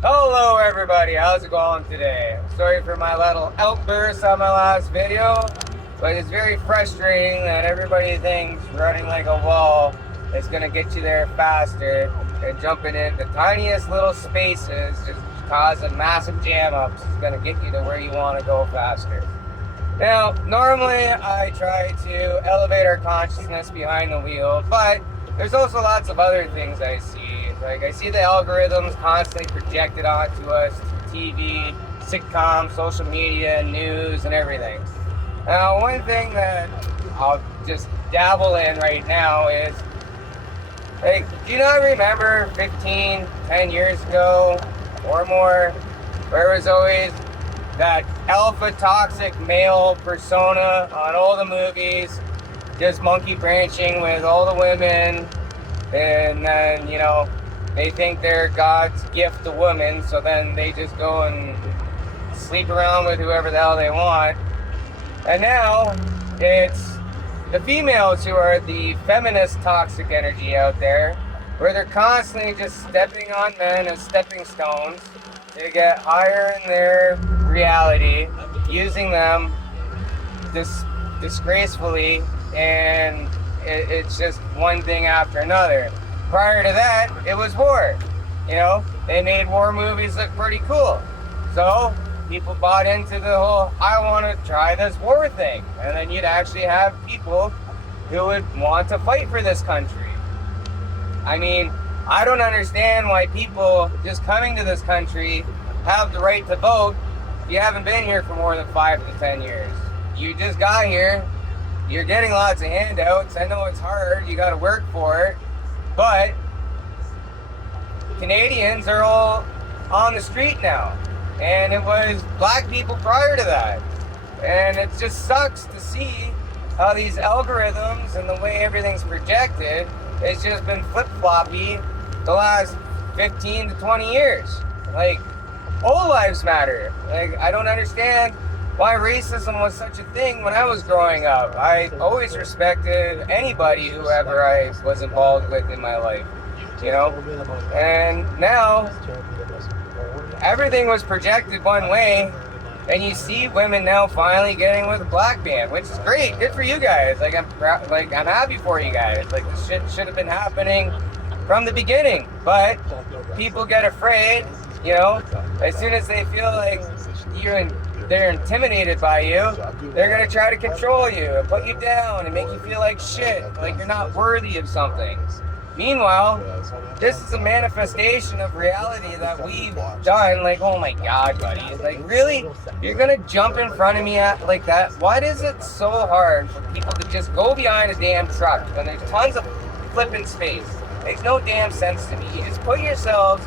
Hello everybody, how's it going today? Sorry for my little outburst on my last video, but it's very frustrating that everybody thinks running like a wall is going to get you there faster, and jumping in the tiniest little spaces just causing massive jam-ups is going to get you to where you want to go faster. Now, normally I try to elevate our consciousness behind the wheel, but there's also lots of other things I see. Like, I see the algorithms constantly projected onto us, TV, sitcoms, social media, news, and everything. Now, one thing that I'll just dabble in right now is, like, do you not remember 15, 10 years ago or more, where it was always that alpha toxic male persona on all the movies, just monkey branching with all the women, and then, they think they're God's gift to women, so then they just go and sleep around with whoever the hell they want. And now it's the females who are the feminist toxic energy out there, where they're constantly just stepping on men as stepping stones to get higher in their reality, using them disgracefully, and it's just one thing after another. Prior to that, it was war. They made war movies look pretty cool. So people bought into the whole, I want to try this war thing. And then you'd actually have people who would want to fight for this country. I mean, I don't understand why people just coming to this country have the right to vote if you haven't been here for more than 5 to 10 years. You just got here. You're getting lots of handouts. I know it's hard. You got to work for it. But Canadians are all on the street now. And it was black people prior to that. And it just sucks to see how these algorithms and the way everything's projected has just been flip-floppy the last 15 to 20 years. Like, all lives matter. Like, I don't understand why racism was such a thing when I was growing up. I always respected anybody, whoever I was involved with in my life, And now, everything was projected one way, and you see women now finally getting with a black man, which is great. Good for you guys. Like, I'm happy for you guys. Like, this shit should have been happening from the beginning. But people get afraid, as soon as they feel like they're intimidated by you, they're going to try to control you and put you down and make you feel like shit, like you're not worthy of something. Meanwhile, this is a manifestation of reality that we've done. Like, oh my God, buddy. Like, really? You're going to jump in front of me like that? Why is it so hard for people to just go behind a damn truck when there's tons of flipping space? Makes no damn sense to me. You just put yourselves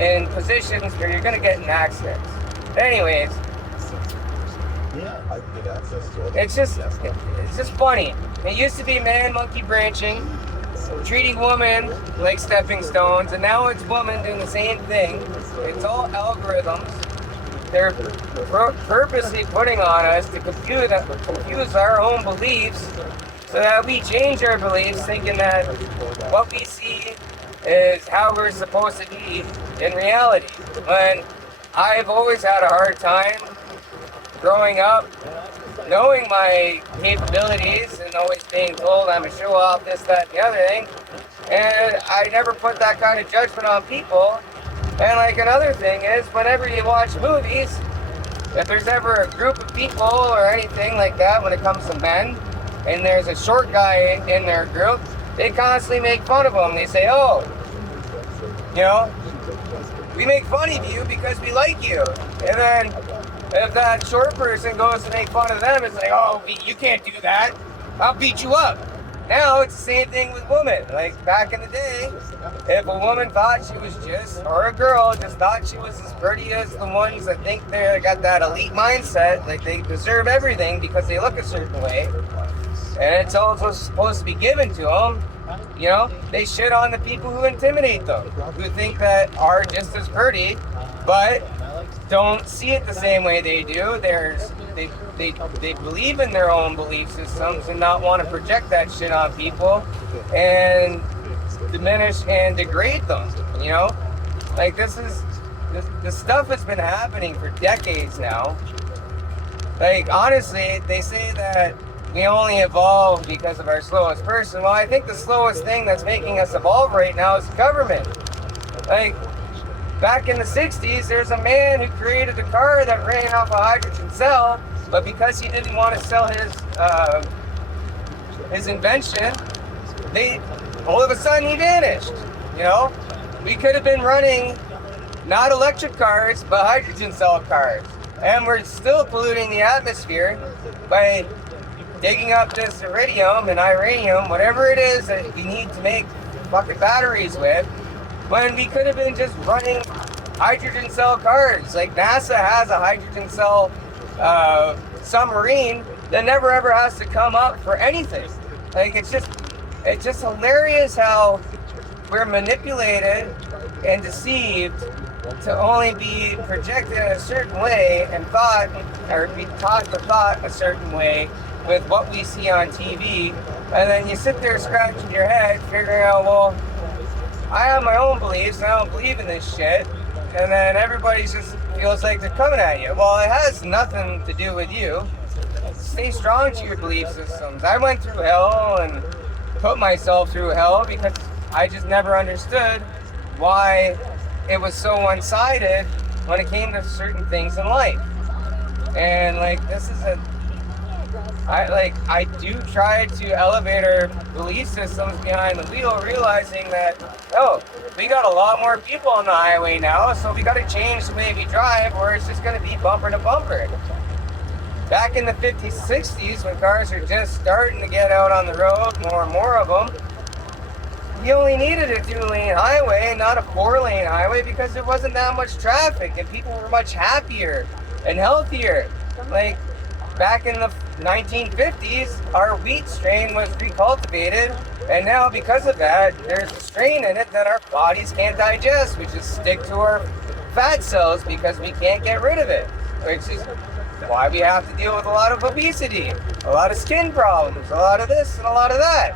in positions where you're going to get in accidents. Anyways, it's just funny. It used to be man monkey branching, treating women like stepping stones, and now it's women doing the same thing. It's all algorithms. They're purposely putting on us to confuse our own beliefs so that we change our beliefs, thinking that what we see is how we're supposed to be in reality. When I've always had a hard time growing up, knowing my capabilities and always being told I'm a show off, this, that, and the other thing. And I never put that kind of judgment on people. And like, another thing is, whenever you watch movies, if there's ever a group of people or anything like that, when it comes to men, and there's a short guy in their group, they constantly make fun of him. They say, oh, we make fun of you because we like you. And then if that short person goes to make fun of them, it's like, oh, you can't do that. I'll beat you up. Now it's the same thing with women. Like, back in the day, if a woman thought she was or a girl just thought she was as pretty as the ones that think they got that elite mindset, like they deserve everything because they look a certain way, and it's also supposed to be given to them, they shit on the people who intimidate them, who think that are just as pretty, but don't see it the same way they do. They believe in their own belief systems and not want to project that shit on people and diminish and degrade them, Like, this is this stuff has been happening for decades now. Like, honestly, they say that we only evolve because of our slowest person. Well, I think the slowest thing that's making us evolve right now is government. Like, back in the 60s, there's a man who created a car that ran off a hydrogen cell, but because he didn't want to sell his invention, all of a sudden he vanished. You know, we could have been running not electric cars, but hydrogen cell cars, and we're still polluting the atmosphere by digging up this iridium and uranium, whatever it is that you need to make fucking batteries with, when we could have been just running hydrogen cell cars. Like, NASA has a hydrogen cell submarine that never ever has to come up for anything. Like, it's just hilarious how we're manipulated and deceived to only be projected in a certain way and thought, or be taught to thought a certain way with what we see on TV. And then you sit there scratching your head, figuring out, well, I have my own beliefs and I don't believe in this shit. And then everybody just feels like they're coming at you. Well, it has nothing to do with you. Stay strong to your belief systems. I went through hell and put myself through hell because I just never understood why it was so one-sided when it came to certain things in life. And like, this is I do try to elevate our belief systems behind the wheel, realizing that, oh, we got a lot more people on the highway now, so we got to change the way we drive, or it's just going to be bumper to bumper. Back in the 50s, 60s, when cars are just starting to get out on the road, more and more of them, you only needed a 2-lane highway, not a 4-lane highway, because there wasn't that much traffic and people were much happier and healthier. Like, back in the 1950s, our wheat strain was recultivated, and now because of that, there's a strain in it that our bodies can't digest. We just stick to our fat cells because we can't get rid of it, which is why we have to deal with a lot of obesity, a lot of skin problems, a lot of this and a lot of that.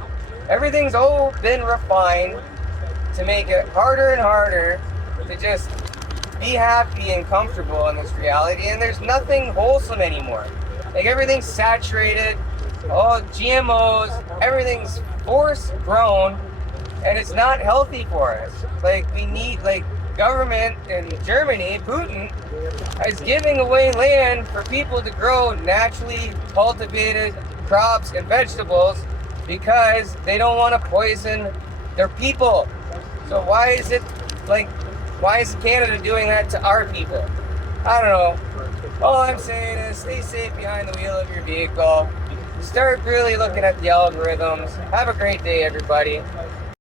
Everything's all been refined to make it harder and harder to just be happy and comfortable in this reality, and there's nothing wholesome anymore. Like, everything's saturated, all GMOs, everything's force grown, and it's not healthy for us. Like, we need, like, government in Germany, Putin, is giving away land for people to grow naturally cultivated crops and vegetables because they don't want to poison their people. So why is Canada doing that to our people? I don't know. All I'm saying is stay safe behind the wheel of your vehicle. Start really looking at the algorithms. Have a great day, everybody.